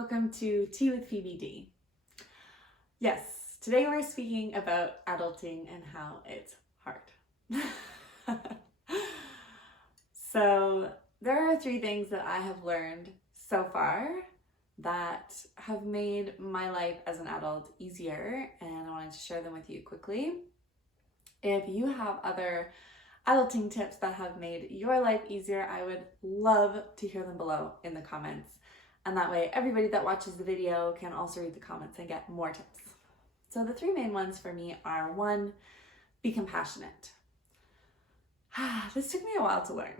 Welcome to Tea with Phoebe D. Yes, today we're speaking about adulting and how it's hard. So there are 3 things that I have learned so far that have made my life as an adult easier, and I wanted to share them with you quickly. If you have other adulting tips that have made your life easier, I would love to hear them below in the comments. And that way everybody that watches the video can also read the comments and get more tips. So the 3 main ones for me are 1, be compassionate. This took me a while to learn.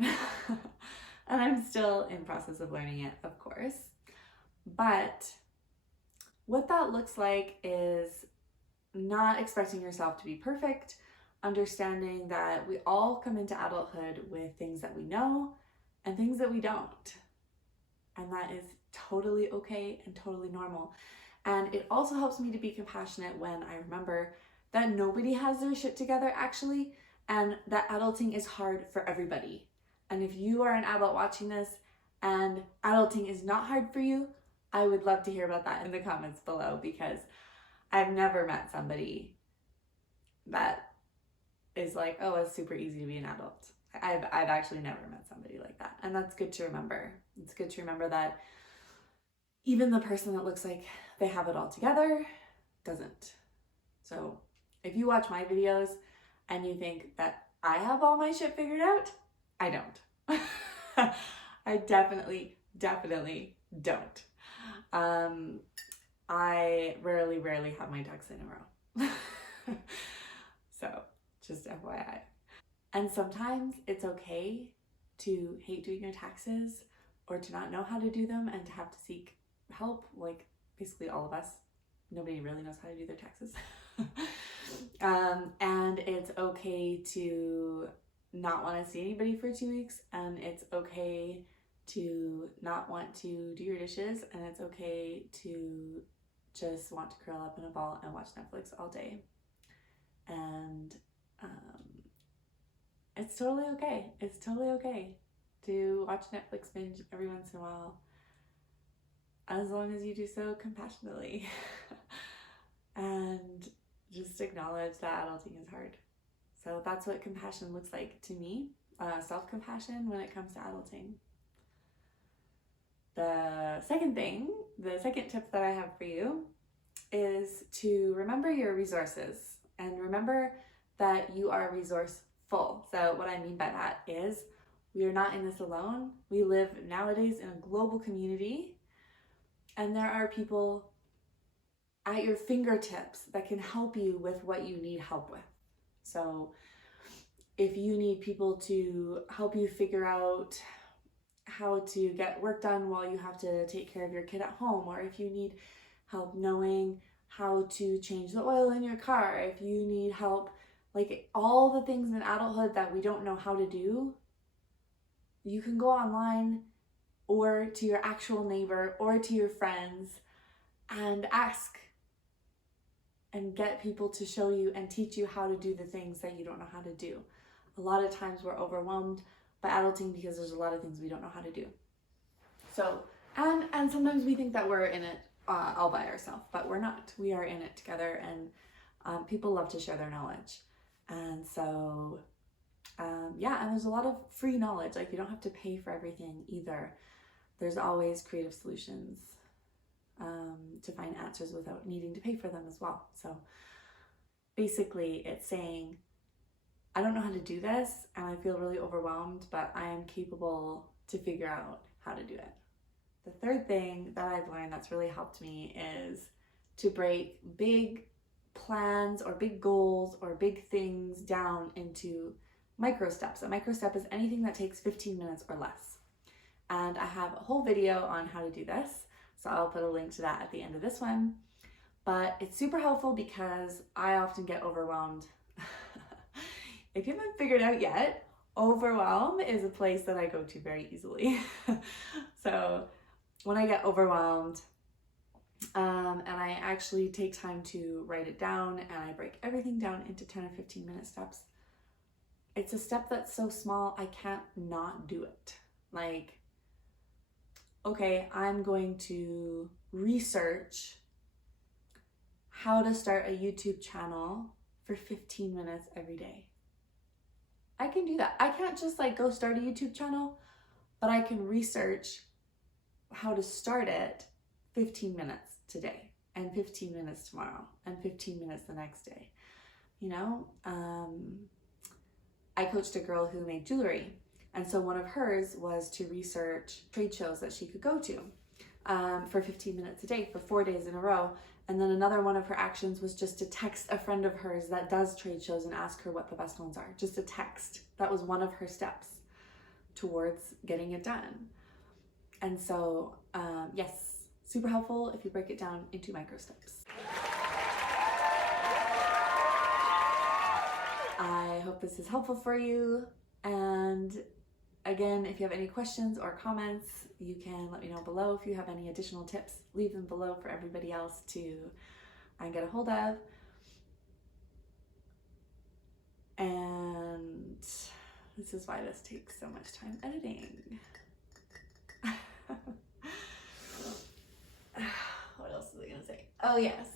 And I'm still in process of learning it, of course. But what that looks like is not expecting yourself to be perfect, understanding that we all come into adulthood with things that we know and things that we don't. And that is totally okay and totally normal. And it also helps me to be compassionate when I remember that nobody has their shit together actually, and that adulting is hard for everybody. And if you are an adult watching this and adulting is not hard for you, I would love to hear about that in the comments below, because I've never met somebody that is like, oh, it's super easy to be an adult. I've actually never met somebody like that. And that's good to remember. It's good to remember that even the person that looks like they have it all together doesn't. So if you watch my videos and you think that I have all my shit figured out, I don't. I definitely don't. I rarely have my ducks in a row. So just FYI. And sometimes it's okay to hate doing your taxes or to not know how to do them and to have to seek help, like basically all of us. Nobody really knows how to do their taxes. And it's okay to not want to see anybody for 2 weeks, and it's okay to not want to do your dishes, and it's okay to just want to curl up in a ball and watch Netflix all day. And it's totally okay. It's totally okay to watch Netflix binge every once in a while, as long as you do so compassionately. And just acknowledge that adulting is hard. So that's what compassion looks like to me, self-compassion when it comes to adulting. The second tip that I have for you is to remember your resources and remember that you are resourceful. So what I mean by that is we are not in this alone. We live nowadays in a global community, and there are people at your fingertips that can help you with what you need help with. So if you need people to help you figure out how to get work done while you have to take care of your kid at home, or if you need help knowing how to change the oil in your car, if you need help, like all the things in adulthood that we don't know how to do, you can go online or to your actual neighbor or to your friends and ask and get people to show you and teach you how to do the things that you don't know how to do. A lot of times we're overwhelmed by adulting because there's a lot of things we don't know how to do. So, and sometimes we think that we're in it all by ourselves, but we're not. We are in it together, and people love to share their knowledge. And so, yeah, and there's a lot of free knowledge. Like, you don't have to pay for everything either. There's always creative solutions to find answers without needing to pay for them as well. So basically it's saying, I don't know how to do this and I feel really overwhelmed, but I am capable to figure out how to do it. The third thing that I've learned that's really helped me is to break big plans or big goals or big things down into micro steps. A micro step is anything that takes 15 minutes or less. And I have a whole video on how to do this, so I'll put a link to that at the end of this one. But it's super helpful because I often get overwhelmed. If you haven't figured out yet, overwhelm is a place that I go to very easily. So when I get overwhelmed, and I actually take time to write it down and I break everything down into 10 or 15 minute steps, it's a step that's so small I can't not do it. Like, okay, I'm going to research how to start a YouTube channel for 15 minutes every day. I can do that. I can't just like go start a YouTube channel, but I can research how to start it 15 minutes today, and 15 minutes tomorrow, and 15 minutes the next day. You know, I coached a girl who made jewelry, and so one of hers was to research trade shows that she could go to for 15 minutes a day for 4 days in a row. And then another one of her actions was just to text a friend of hers that does trade shows and ask her what the best ones are. Just a text. That was one of her steps towards getting it done. And so, yes, super helpful if you break it down into micro steps. I hope this is helpful for you. And again, if you have any questions or comments, you can let me know below. If you have any additional tips, leave them below for everybody else to get a hold of. And this is why this takes so much time editing. What else was I gonna say? Oh yes.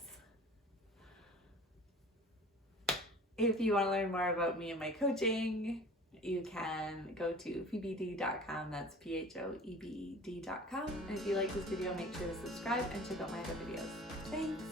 If you want to learn more about me and my coaching, you can go to phoebed.com. That's PHOEBED.com. And if you like this video, make sure to subscribe and check out my other videos. Thanks.